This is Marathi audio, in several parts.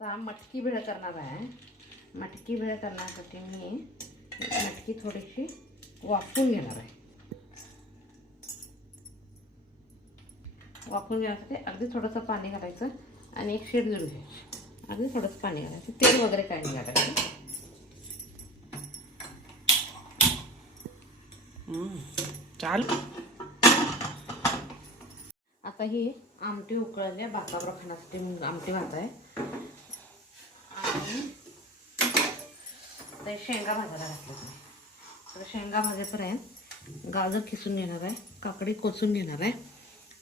आता मटकी भेळ करणार आहे. मटकी भेळ करण्यासाठी मी मटकी थोडीशी वाफवून घेणार आहे. वाफवून घेण्यासाठी अगदी थोडंसं पाणी घालायचं आणि एक शीट देऊन घ्यायची. अगदी थोडंसं पाणी घालायचं, तेल वगैरे काही नाही घालायचं. चालू. आता ही आमटी उकळली आहे, भाताबरोबर खाण्यासाठी आमटी भात आहे. आणि ते शेंगा भाजायला घातले. तर शेंगा भाजेपर्यंत गाजर किसून घेणार आहे, काकडी कोचून घेणार आहे,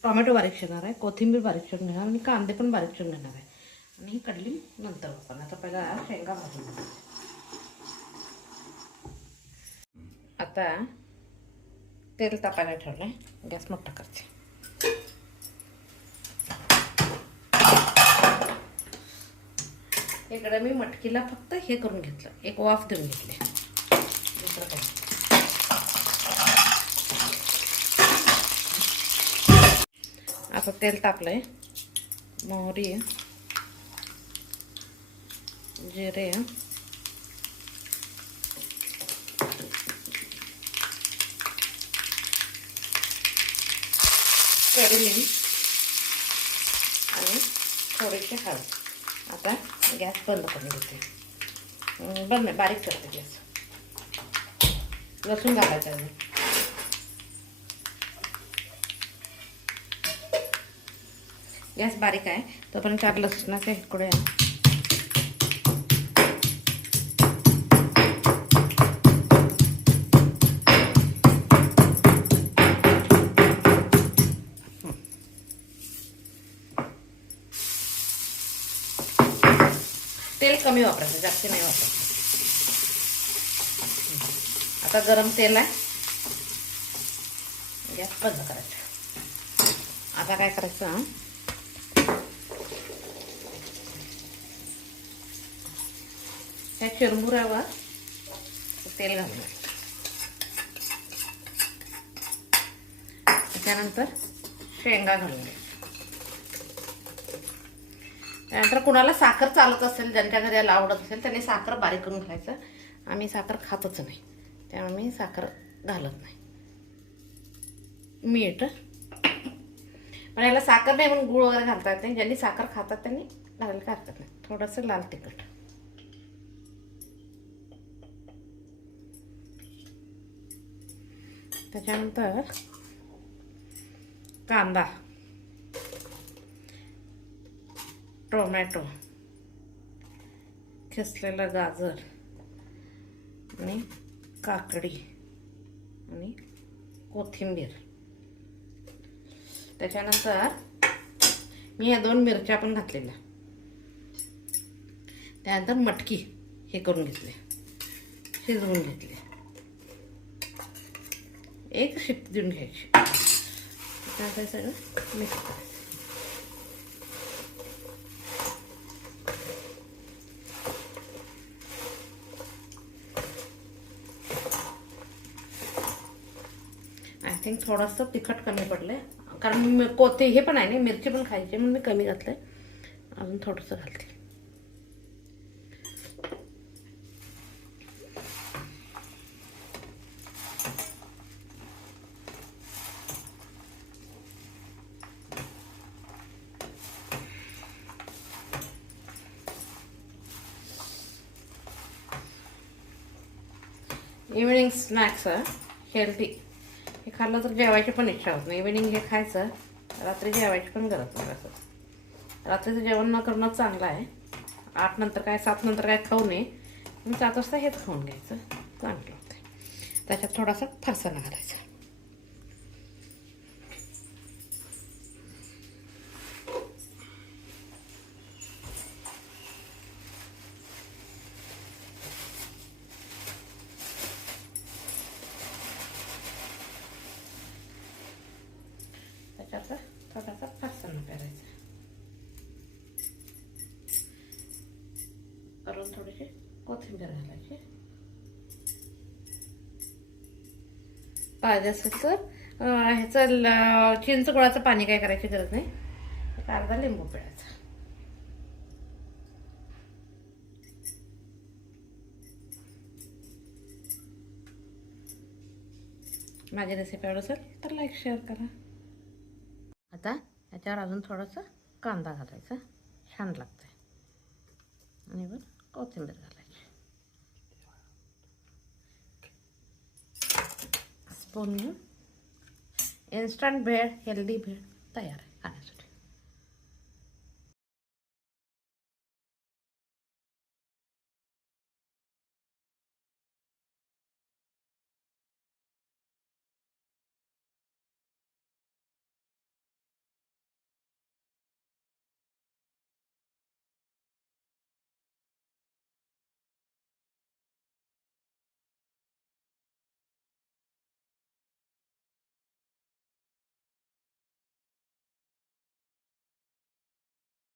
टोमॅटो बारीक चिरणार आहे, कोथिंबीर बारीक चिरून घेणार आणि कांदे पण बारीक चिरून घेणार आहे. आणि ही कडली नंतर वापरणार. आता पहिला शेंगा भाजून घेणार. आता तेल तापायला ठेवलं आहे, गॅस मोठा करते. इकडे मी मटकीला फक्त हे करून घेतलं, एक वाफ देऊन घेतली. दुसरं काही. आता तेल तापलंय. मोहरी, जिरे, कढीलिंब आणि थोडीशी हळद. आता गॅस बंद करून देते. बंद बारीक करते गॅस. लसूण घालायचं आहे. गॅस बारीक आहे तोपर्यंत 4 लसणाचे तुकडे तेल कमी वापरायचं, जास्त नाही वापरायचं. आता गरम तेल आहे, गॅस बंद करायचा. आता काय करायचं, त्या चिरमुऱ्यावर तेल घालून त्यानंतर शेंगा घालून घ्यायच्या. त्यानंतर कुणाला साखर चालत असेल, ज्यांच्या घरी याला आवडत असेल त्यांनी साखर बारीक करून घालायचं. आम्ही साखर खातच नाही, त्यामुळे मी साखर घालत नाही. मीठ, पण याला साखर नाही म्हणून गूळ वगैरे घालता येत नाही. ज्यांनी साखर खातात त्यांनी घालायला काय हरकत नाही. थोडंसं लाल तिखट, त्याच्यानंतर कांदा, टोमॅटो, किसलेलं गाजर आणि काकडी आणि कोथिंबीर. त्याच्यानंतर मी या 2 मिरच्या पण घातलेल्या. त्यानंतर मटकी हे करून घेतले, शिजवून घेतले. एक शिट्टी देऊन घ्यायची. त्यानंतर सगळं मिक्स करायचं. आय थिंक थोडंसं तिखट कमी पडलंय, कारण हे पण आहे ना, मिरची पण खायची म्हणून मी कमी घातलंय. अजून थोडंसं घालते. Evening snacks healthy. हे खाल्लं तर जेवायची पण इच्छा होत नाही. इव्हिनिंग हे खायचं, रात्री जेवायची पण गरज नाही. असं रात्रीचं जेवण न करणं चांगलं आहे. 8 नंतर काय 7 नंतर काय खाऊ नये. 7 वाजता हेच खाऊन घ्यायचं, चांगलं होतं. त्याच्यात थोडासा फरसाणा घालायचा. त्याच्यात थोडासा फरसाणा करायचा. करून थोडीशी कोथिंबीर घालायची. पाहिजे असेल तर ह्याचं चिंच गुळाचं पाणी काय करायची गरज नाही. अर्धा लिंबू पिळायचा. माझी रेसिपी आवडत असेल तर लाईक शेअर करा. आता याच्यावर अजून थोडंसं कांदा घालायचा, छान लागतं. आणि वर कोथिंबीर घालायची. स्पून घेऊन इन्स्टंट भेळ, हेल्दी भेळ तयार आहे.